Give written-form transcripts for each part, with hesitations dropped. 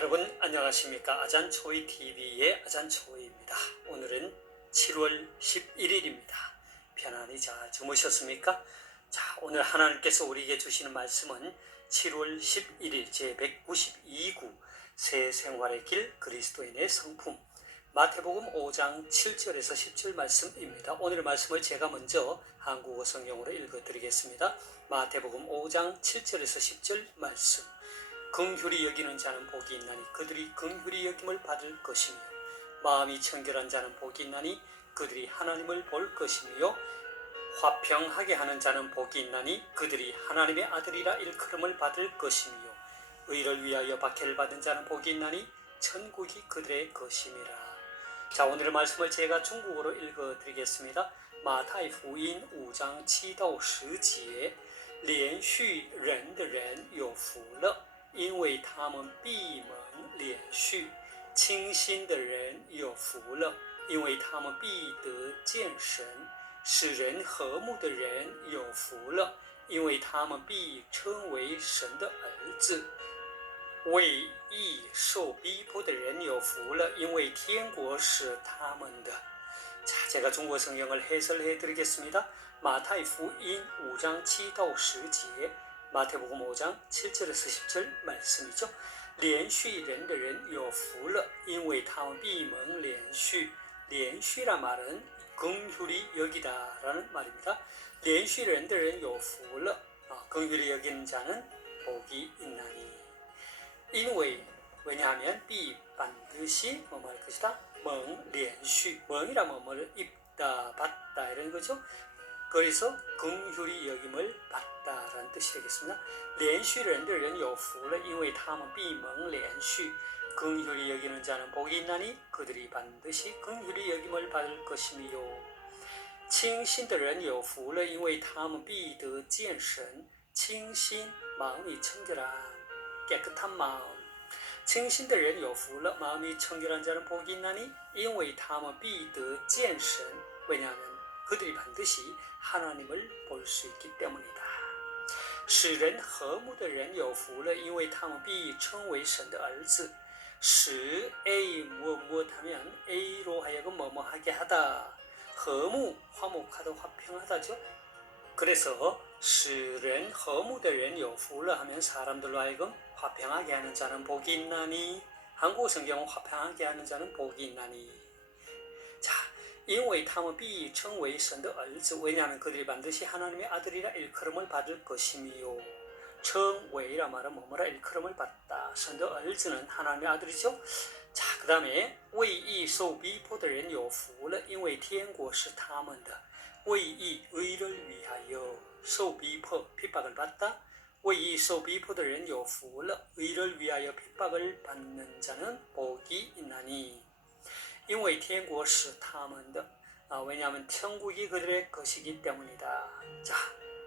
여러분 안녕하십니까? 아잔초이TV의 아잔초이입니다. 오늘은 7월 11일입니다. 편안히 잘 주무셨습니까? 자, 오늘 하나님께서 우리에게 주시는 말씀은 7월 11일 제192구 새 생활의 길 그리스도인의 성품 마태복음 5장 7절에서 10절 말씀입니다. 오늘 말씀을 제가 먼저 한국어 성경으로 읽어드리겠습니다. 마태복음 5장 7절에서 10절 말씀. 긍휼히 여기는 자는 복이 있나니 그들이 긍휼히 여김을 받을 것이며 마음이 청결한 자는 복이 있나니 그들이 하나님을 볼 것이며 화평하게 하는 자는 복이 있나니 그들이 하나님의 아들이라 일컬음을 받을 것이며 의를 위하여 박해를 받은 자는 복이 있나니 천국이 그들의 것임이라. 자, 오늘의 말씀을 제가 중국어로 읽어드리겠습니다. 마타이福音5章7到10节连续忍的人有福了，因为他们闭门连续；清心的人有福了，因为他们必得见神；使人和睦的人有福了，因为他们必称为神的儿子；为义受逼迫的人有福了，因为天国是他们的。 자, 제가 중국어 성경을 해설해 드리겠습니다. 마타이福音 5장 7到10节 마태복음 5장 7절에서 10절 말씀이죠. 连续人的人有福了，因为他们闭门连续。连续란 말은 긍휼히 여기다라는 말입니다. 连续人的人有福了， 긍휼히 여기는 자는 복이 있나니. 因为 왜냐하면 必 반드시 뭐뭐 할 것이다. 蒙连续 멍이라 뭐뭐를 입다 받다 이런 거죠. 그래서 긍휼히 여김을 받다라는 뜻이 되겠습니다. 连续人的人有福了，因为他们闭门连续。 긍휼히 여기는 자는 복이 있나니 그들이 반드시 긍휼히 여김을 받을 것이며. 清心的人有福了，因为他们必得见神。清心 마음이 청결한 깨끗한 마음. 清心的人有福了， 마음이 청결한 자는 복이 있나니 因为他们必得见神。 왜냐하면 그들이 반드시 하나님을 볼 수 있기 때문이다. 使人和睦的人有福了，因为他们必称为神的儿子。使 A 무엇하면 A로 하여금 뭐뭐하게 하다. 和睦 화목하다 화평하다죠. 그래서 使人和睦的人有福了 하면 사람들로 하여금 화평하게 하는 자는 복이 있나니. 한국어 성경은 화평하게 하는 자는 복이 있나니. 자, 因为他们必称为神的儿子 왜냐하면 그들이 반드시 하나님의 아들이라 일컬음을 받을 것이며. 称为라 말은 뭐뭐라 일컬음을 받다. 神的儿子는 하나님의 아들이죠. 자, 그 다음에 为义受逼迫的人有福了，因为天国是他们的。为义 의를 위하여 受逼迫 핍박을 받다. 为义受逼迫的人有福了， 의를 위하여 핍박을 받는 자는 복이 있나니. 因为天国是他们的. 왜냐하면 천국이 그들의 것이기 때문이다. 자,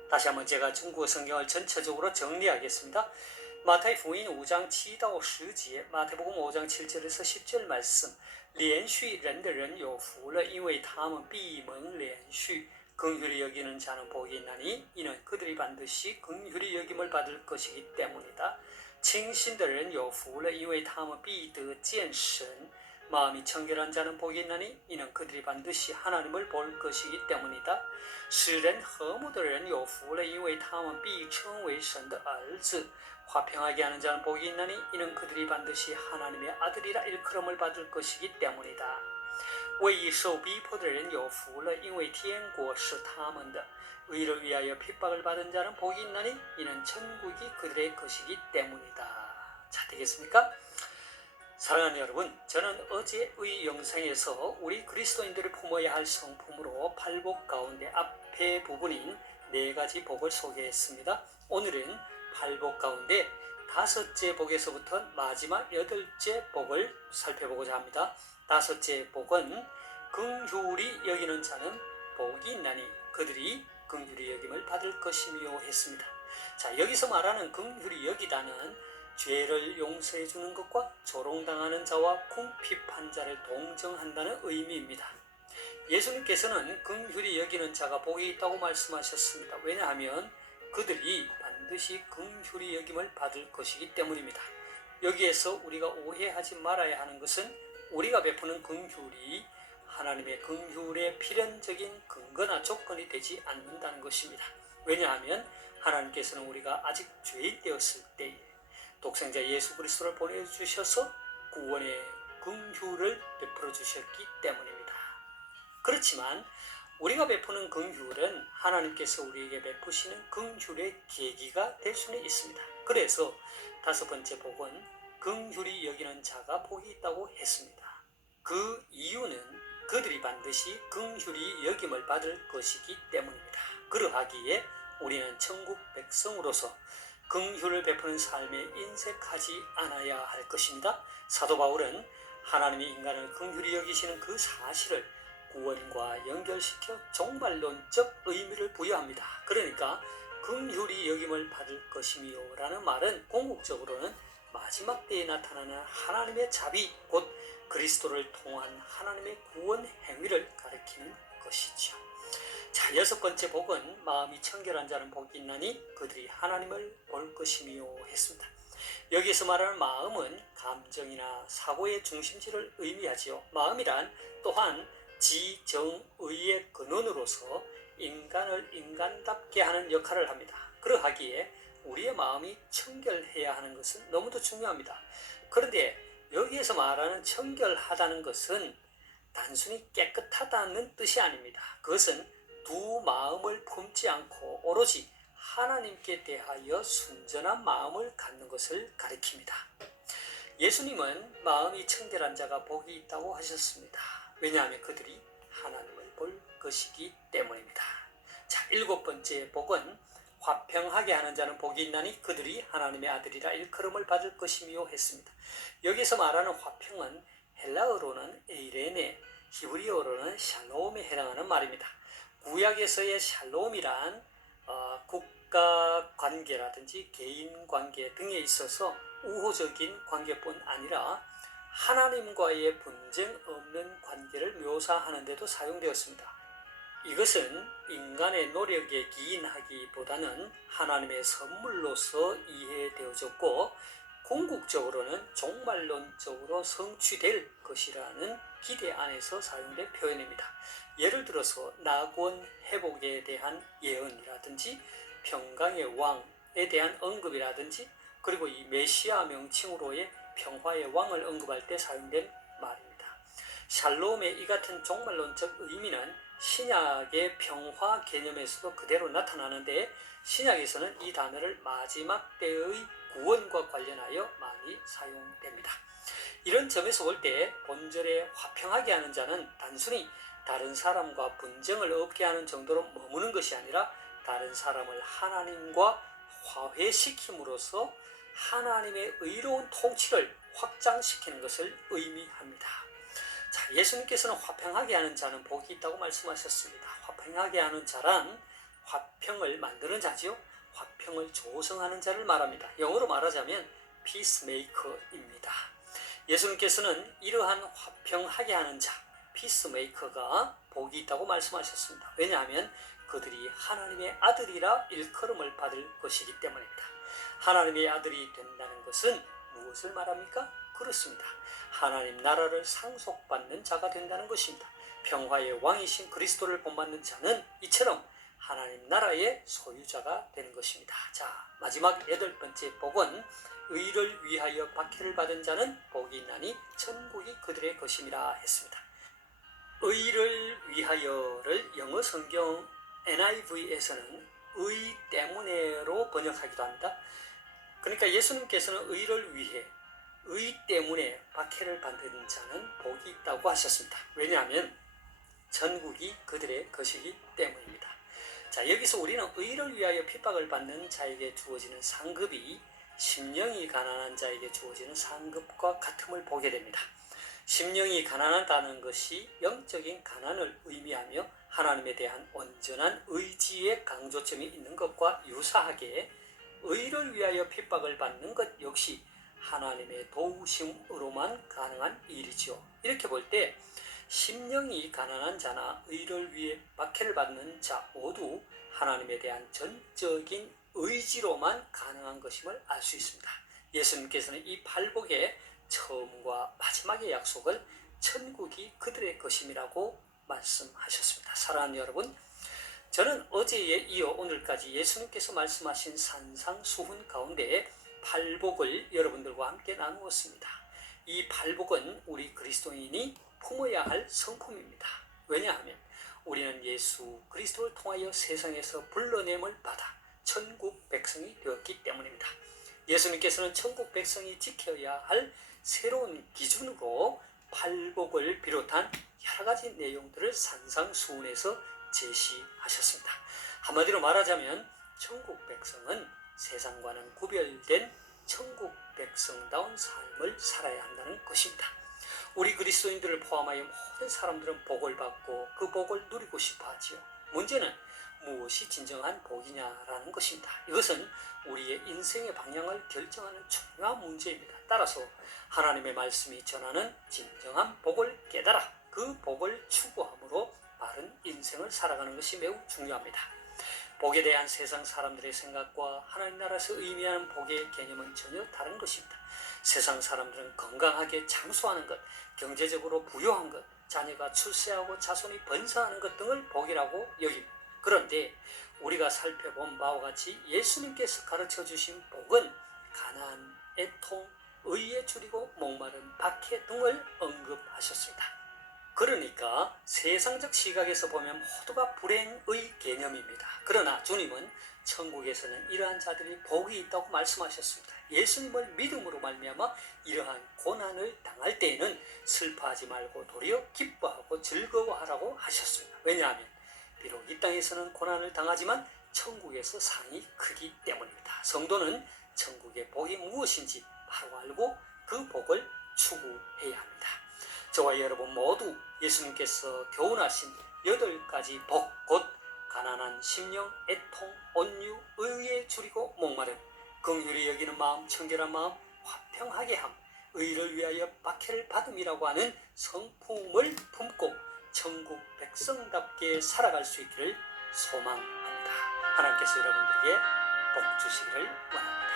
다시 한번 제가 중국어 성경을 전체적으로 정리하겠습니다. 마태이福音 5장 7到10节 마태복음 5장 7절에서 10절 말씀. 连续人的人有福了，因为他们闭门连续。 긍휼히 여기는 자는 복이 있나니 이는 그들이 반드시 긍휼히 여김을 받을 것이기 때문이다. 清心的人有福了，因为他们必得见神。 마음이 청결한 자는 복이 있나니 이는 그들이 반드시 하나님을 볼 것이기 때문이다. 使人和睦的人有福了，因为他们必称为神的儿子。 화평하게 하는 자는 복이 있나니 이는 그들이 반드시 하나님의 아들이라 일컬음을 받을 것이기 때문이다. 为义受逼迫的人有福了，因为天国是他们的。 의를 위하여 핍박을 받은 자는 복이 있나니 이는 천국이 그들의 것이기 때문이다. 자, 되겠습니까? 사랑하는 여러분, 저는 어제의 영상에서 우리 그리스도인들이 품어야 할 성품으로 8복 가운데 앞에 부분인 4가지 복을 소개했습니다. 오늘은 8복 가운데 5째 복에서부터 마지막 8째 복을 살펴보고자 합니다. 5째 복은 긍휼히 여기는 자는 복이 있나니 그들이 긍휼히 여김을 받을 것이며 했습니다. 자, 여기서 말하는 긍휼히 여기다는 죄를 용서해 주는 것과 조롱당하는 자와 궁핍한 자를 동정한다는 의미입니다. 예수님께서는 긍휼히 여기는 자가 복이 있다고 말씀하셨습니다. 왜냐하면 그들이 반드시 긍휼히 여김을 받을 것이기 때문입니다. 여기에서 우리가 오해하지 말아야 하는 것은 우리가 베푸는 긍휼이 하나님의 긍휼의 필연적인 근거나 조건이 되지 않는다는 것입니다. 왜냐하면 하나님께서는 우리가 아직 죄인 되었을 때에 독생자 예수 그리스도를 보내주셔서 구원의 긍휼을 베풀어 주셨기 때문입니다. 그렇지만 우리가 베푸는 긍휼은 하나님께서 우리에게 베푸시는 긍휼의 계기가 될 수는 있습니다. 그래서 다섯 번째 복은 긍휼히 여기는 자가 복이 있다고 했습니다. 그 이유는 그들이 반드시 긍휼히 여김을 받을 것이기 때문입니다. 그러하기에 우리는 천국 백성으로서 긍휼을 베푸는 삶에 인색하지 않아야 할 것입니다. 사도 바울은 하나님이 인간을 긍휼히 여기시는 그 사실을 구원과 연결시켜 종말론적 의미를 부여합니다. 그러니까 긍휼히 여김을 받을 것이며 라는 말은 궁극적으로는 마지막 때에 나타나는 하나님의 자비 곧 그리스도를 통한 하나님의 구원 행위를 가리키는 것이죠. 자, 여섯 번째 복은 마음이 청결한 자는 복이 있나니 그들이 하나님을 볼 것이며 했습니다. 여기서 말하는 마음은 감정이나 사고의 중심지를 의미하지요. 마음이란 또한 지정의의 근원으로서 인간을 인간답게 하는 역할을 합니다. 그러하기에 우리의 마음이 청결해야 하는 것은 너무도 중요합니다. 그런데 여기에서 말하는 청결하다는 것은 단순히 깨끗하다는 뜻이 아닙니다. 그것은 두 마음을 품지 않고 오로지 하나님께 대하여 순전한 마음을 갖는 것을 가리킵니다. 예수님은 마음이 청결한 자가 복이 있다고 하셨습니다. 왜냐하면 그들이 하나님을 볼 것이기 때문입니다. 자, 일곱 번째 복은 화평하게 하는 자는 복이 있나니 그들이 하나님의 아들이라 일컬음을 받을 것이며 했습니다. 여기서 말하는 화평은 헬라어로는 에이레네, 히브리어로는 샬롬에 해당하는 말입니다. 구약에서의 샬롬이란 국가 관계라든지 개인 관계 등에 있어서 우호적인 관계뿐 아니라 하나님과의 분쟁 없는 관계를 묘사하는 데도 사용되었습니다. 이것은 인간의 노력에 기인하기보다는 하나님의 선물로서 이해되어졌고 궁극적으로는 종말론적으로 성취될 것이라는 기대 안에서 사용된 표현입니다. 예를 들어서 낙원 회복에 대한 예언이라든지 평강의 왕에 대한 언급이라든지 그리고 이 메시아 명칭으로의 평화의 왕을 언급할 때 사용된 말입니다. 샬롬의 이 같은 종말론적 의미는 신약의 평화 개념에서도 그대로 나타나는데 신약에서는 이 단어를 마지막 때의 구원과 관련하여 많이 사용됩니다. 이런 점에서 볼 때 본절에 화평하게 하는 자는 단순히 다른 사람과 분쟁을 없게 하는 정도로 머무는 것이 아니라 다른 사람을 하나님과 화해시킴으로써 하나님의 의로운 통치를 확장시키는 것을 의미합니다. 자, 예수님께서는 화평하게 하는 자는 복이 있다고 말씀하셨습니다. 화평하게 하는 자란 화평을 만드는 자지요. 화평을 조성하는 자를 말합니다. 영어로 말하자면 피스메이커입니다. 예수님께서는 이러한 화평하게 하는 자, 피스메이커가 복이 있다고 말씀하셨습니다. 왜냐하면 그들이 하나님의 아들이라 일컬음을 받을 것이기 때문입니다. 하나님의 아들이 된다는 것은 무엇을 말합니까? 그렇습니다. 하나님 나라를 상속받는 자가 된다는 것입니다. 평화의 왕이신 그리스도를 본받는 자는 이처럼 하나님 나라의 소유자가 되는 것입니다. 자, 마지막 여덟 번째 복은 의를 위하여 박해를 받은 자는 복이 있나니 천국이 그들의 것임이라 했습니다. 의를 위하여를 영어 성경 NIV에서는 의 때문에로 번역하기도 합니다. 그러니까 예수님께서는 의를 위해 의 때문에 박해를 받는 자는 복이 있다고 하셨습니다. 왜냐하면 천국이 그들의 것이기 때문입니다. 자, 여기서 우리는 의를 위하여 핍박을 받는 자에게 주어지는 상급이 심령이 가난한 자에게 주어지는 상급과 같음을 보게 됩니다. 심령이 가난하다는 것이 영적인 가난을 의미하며 하나님에 대한 온전한 의지의 강조점이 있는 것과 유사하게 의를 위하여 핍박을 받는 것 역시 하나님의 도우심으로만 가능한 일이죠. 이렇게 볼 때 심령이 가난한 자나 의를 위해 박해를 받는 자 모두 하나님에 대한 전적인 의지로만 가능한 것임을 알 수 있습니다. 예수님께서는 이 팔복의 처음과 마지막의 약속을 천국이 그들의 것임이라고 말씀하셨습니다. 사랑하는 여러분, 저는 어제에 이어 오늘까지 예수님께서 말씀하신 산상수훈 가운데 팔복을 여러분들과 함께 나누었습니다. 이 팔복은 우리 그리스도인이 품어야 할 성품입니다. 왜냐하면 우리는 예수 그리스도를 통하여 세상에서 불러냄을 받아 천국 백성이 되었기 때문입니다. 예수님께서는 천국 백성이 지켜야 할 새로운 기준으로 팔복을 비롯한 여러 가지 내용들을 산상수훈에서 제시하셨습니다. 한마디로 말하자면 천국 백성은 세상과는 구별된 천국 백성다운 삶을 살아야 한다는 것입니다. 우리 그리스도인들을 포함하여 모든 사람들은 복을 받고 그 복을 누리고 싶어 하지요. 문제는 무엇이 진정한 복이냐라는 것입니다. 이것은 우리의 인생의 방향을 결정하는 중요한 문제입니다. 따라서 하나님의 말씀이 전하는 진정한 복을 깨달아 그 복을 추구함으로 바른 인생을 살아가는 것이 매우 중요합니다. 복에 대한 세상 사람들의 생각과 하나님 나라에서 의미하는 복의 개념은 전혀 다른 것입니다. 세상 사람들은 건강하게 장수하는 것, 경제적으로 부유한 것, 자녀가 출세하고 자손이 번성하는 것 등을 복이라고 여깁니다. 그런데 우리가 살펴본 바와 같이 예수님께서 가르쳐 주신 복은 가난, 애통, 의에 줄이고 목마른 박해 등을 언급하셨습니다. 그러니까 세상적 시각에서 보면 모두가 불행의 개념입니다. 그러나 주님은 천국에서는 이러한 자들이 복이 있다고 말씀하셨습니다. 예수님을 믿음으로 말미암아 이러한 고난을 당할 때에는 슬퍼하지 말고 도리어 기뻐하고 즐거워하라고 하셨습니다. 왜냐하면 비록 이 땅에서는 고난을 당하지만 천국에서 상이 크기 때문입니다. 성도는 천국의 복이 무엇인지 바로 알고 그 복을 추구해야 합니다. 저와 여러분 모두 예수님께서 교훈하신 8가지 복, 곧 가난한 심령, 애통, 온유, 의에 줄이고 목마름, 긍휼히 여기는 마음, 청결한 마음, 화평하게 함, 의를 위하여 박해를 받음이라고 하는 성품을 품고 천국 백성답게 살아갈 수 있기를 소망합니다. 하나님께서 여러분들에게 복 주시기를 원합니다.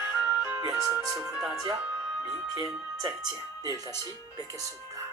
愿神赐福大家，明天再见。 내일 다시 뵙겠습니다.